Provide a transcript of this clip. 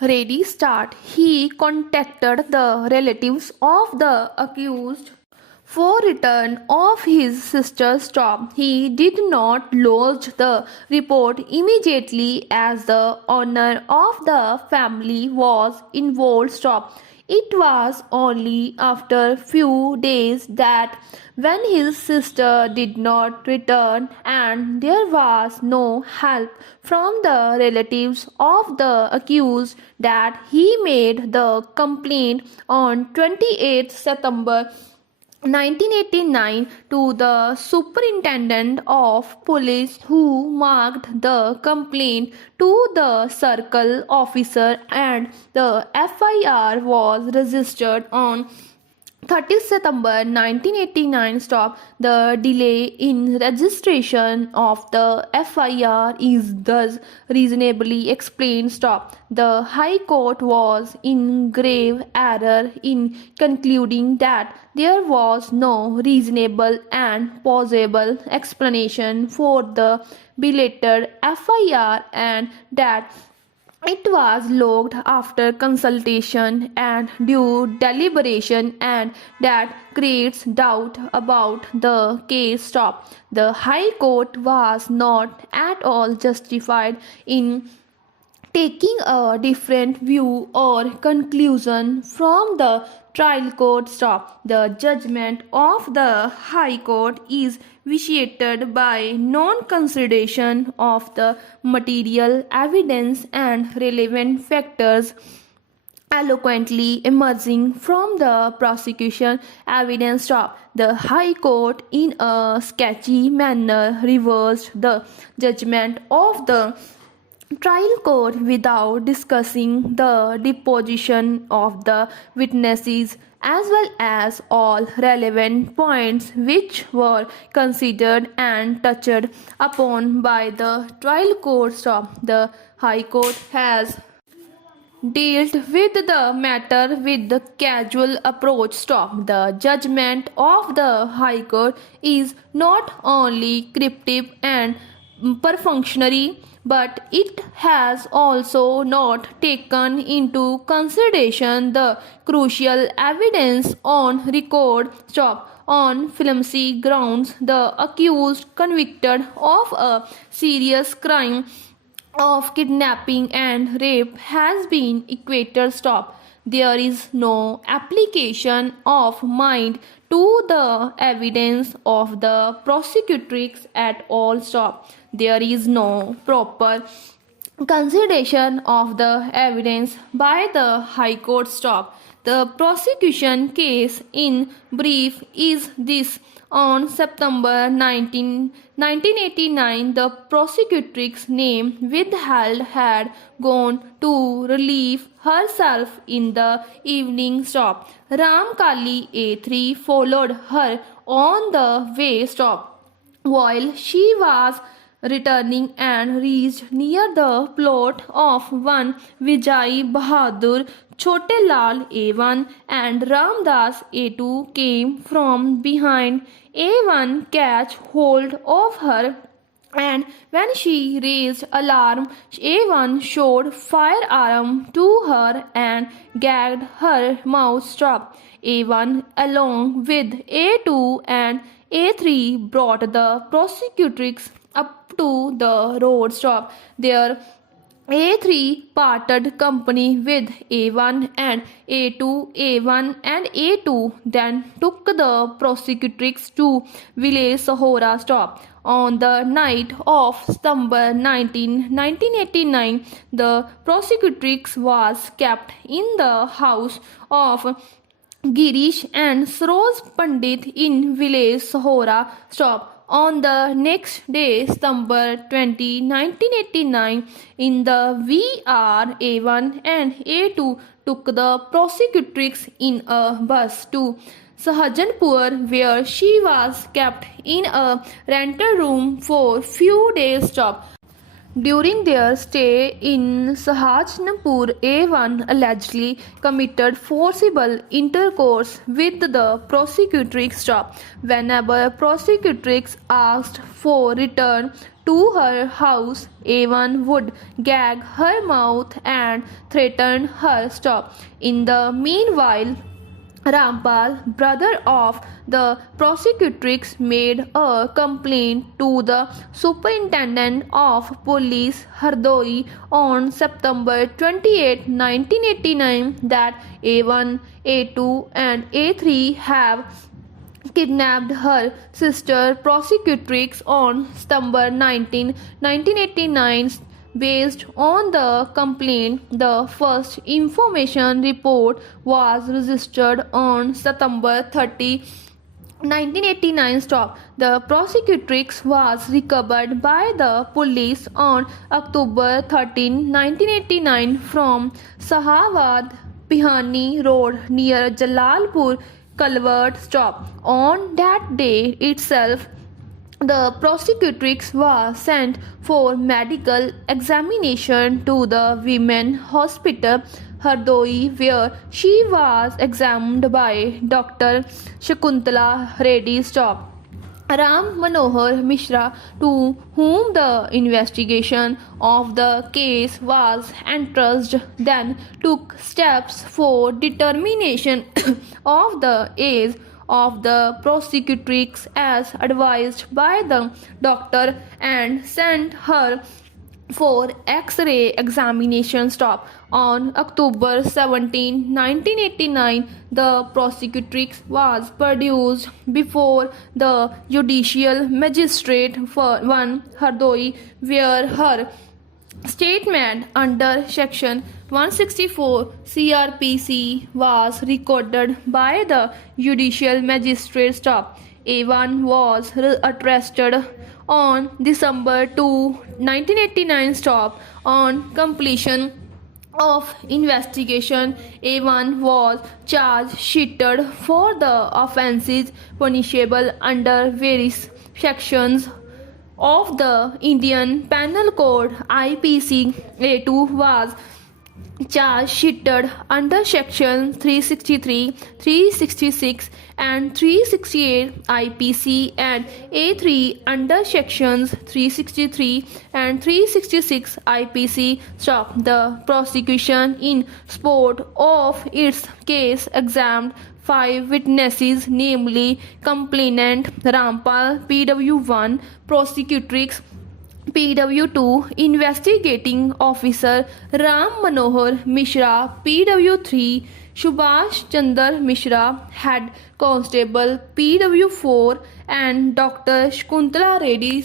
Ready start, he contacted the relatives of the accused for return of his sister's job. He did not lodge the report immediately as the owner of the family was involved. It was only after few days that when his sister did not return and there was no help from the relatives of the accused that he made the complaint on 28 September 1989 to the superintendent of police, who marked the complaint to the circle officer, and the FIR was registered on 30 September 1989. The delay in registration of the FIR is thus reasonably explained. The High Court was in grave error in concluding that there was no reasonable and plausible explanation for the belated FIR and that it was logged after consultation and due deliberation, and that creates doubt about the case. The High Court was not at all justified in taking a different view or conclusion from the trial court. The judgment of the High Court is vitiated by non-consideration of the material evidence and relevant factors eloquently emerging from the prosecution evidence. The High Court, in a sketchy manner, reversed the judgment of the trial court without discussing the deposition of the witnesses as well as all relevant points which were considered and touched upon by the trial court. The High Court has dealt with the matter with the casual approach. The judgment of the High Court is not only cryptic and perfunctory, but it has also not taken into consideration the crucial evidence on record. On flimsy grounds, the accused convicted of a serious crime of kidnapping and rape has been equated. There is no application of mind to the evidence of the prosecutrix at all. There is no proper consideration of the evidence by the High Court. The prosecution case in brief is this. On September 1989, the prosecutrix name withheld had gone to relieve herself in the evening. Ramkali A3 followed her on the way. While she was returning and reached near the plot of one Vijay Bahadur, Chote Lal A1 and Ramdas A2 came from behind. A1 catch hold of her, and when she raised alarm, A1 showed firearm to her and gagged her mouth. A1 along with A2 and A3 brought the prosecutrix up to the road. There A3 parted company with A1 and A2. A1 and A2 then took the prosecutrix to village Sahora. On the night of September 1989, the prosecutrix was kept in the house of Girish and Saroj Pandit in village Sahora. On the next day, September 20, 1989, in the VR, A1 and A2 took the prosecutrix in a bus to Sahajanpur, where she was kept in a rented room for few days. During their stay in Sahajanpur, A1 allegedly committed forcible intercourse with the prosecutrix. Whenever prosecutrix asked for return to her house. A1 would gag her mouth and threaten her stop. In the meanwhile, Rampal, brother of the prosecutrix, made a complaint to the Superintendent of Police Hardoi on September 28, 1989 that A1, A2 and A3 have kidnapped her sister prosecutrix on September 19, 1989. Based on the complaint, the first information report was registered on September 30, 1989. The prosecutrix was recovered by the police on October 13, 1989 from Sahabat Pihani Road near Jalalpur Culvert. On that day itself, the prosecutrix was sent for medical examination to the Women Hospital Hardoi, where she was examined by Dr. Shakuntala Reddy. Ram Manohar Mishra, to whom the investigation of the case was entrusted, then took steps for determination of the age of the prosecutrix as advised by the doctor and sent her for X-ray examination. On October 17, 1989, the prosecutrix was produced before the judicial magistrate for 1 Hardoi, where her statement under section 164 CRPC was recorded by the judicial magistrate. A1 was arrested on December 2, 1989. On completion of investigation, A1 was charged sheeted for the offences punishable under various sections of the Indian Penal Code IPC. A2 was charged sheeted under section 363, 366 and 368 IPC, and A3 under sections 363 and 366 IPC. The prosecution in support of its case examined 5 witnesses, namely complainant Rampal PW1, prosecutrix PW2, investigating officer Ram Manohar Mishra PW3, Subhash Chandar Mishra, head constable PW4, and Dr. Shakuntala Reddy.